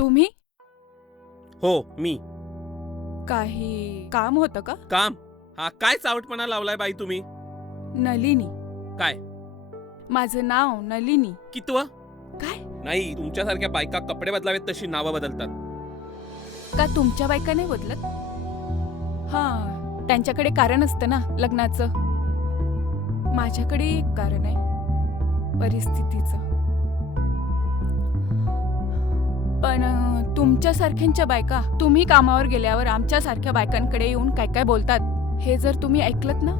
तुम्ही हो मी. काही काम होतं का? काम? हा काय चावटपणा लावलाय बाई तुम्ही? नलिनी. काय? माझं नाव नलिनी. कितवं? काय? नाही, तुमच्यासारख्या बायका कपडे बदलावेत तशी नावं बदलतात. का तुमच्या बायका नाही बदलत? हा, त्यांच्याकडे कारण असतं ना लग्नाचं. माझ्याकडे एक कारण आहे, परिस्थितीचं. पण तुमच्यासारख्यांच्या बायका तुम्ही कामावर गेल्यावर आमच्यासारख्या बायकांकडे येऊन काय काय बोलतात हे जर तुम्ही ऐकलत ना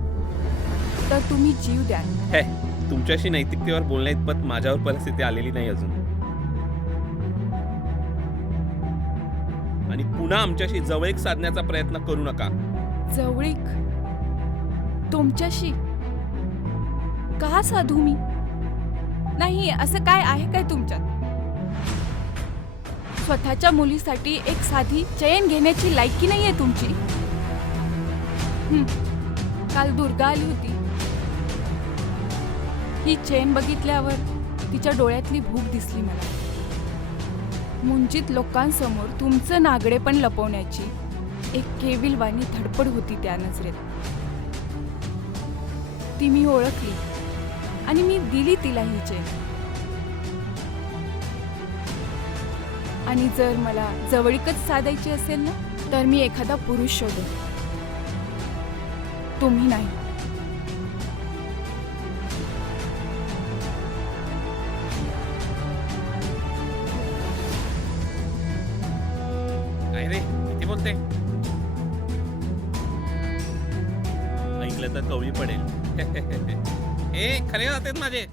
तर तुम्ही जीव द्याल. हे, तुमच्याशी नैतिकतेवर बोलण्या इतपत माझ्यावर परिस्थिती आलेली नाही अजून. आणि पुन्हा आमच्याशी जवळीक साधण्याचा प्रयत्न करू नका. जवळीक तुमच्याशी का साधू मी? नाही, असं काय आहे काय तुमच्यात? स्वतःच्या मुलीसाठी एक साधी चैन घेण्याची लायकी नाहीये तुमची. काल दुर्गा आली होती. ही चैन बघितल्यावर तिच्या डोळ्यातली भूक दिसली मला. मुंजीत लोकांसमोर तुमचं नागडेपण लपवण्याची एक केविलवाणी धडपड होती त्या नजरेत. ती मी ओळखली आणि मी दिली तिला ही चैन. आणि जर मला जवळीकच साधायची असेल ना तर मी एखादा पुरुष शोधेन, तुम्ही नाही. काय रे, किती बोलते? ऐकलं तर कवळी पडेल. ए, खरे जातात माझे.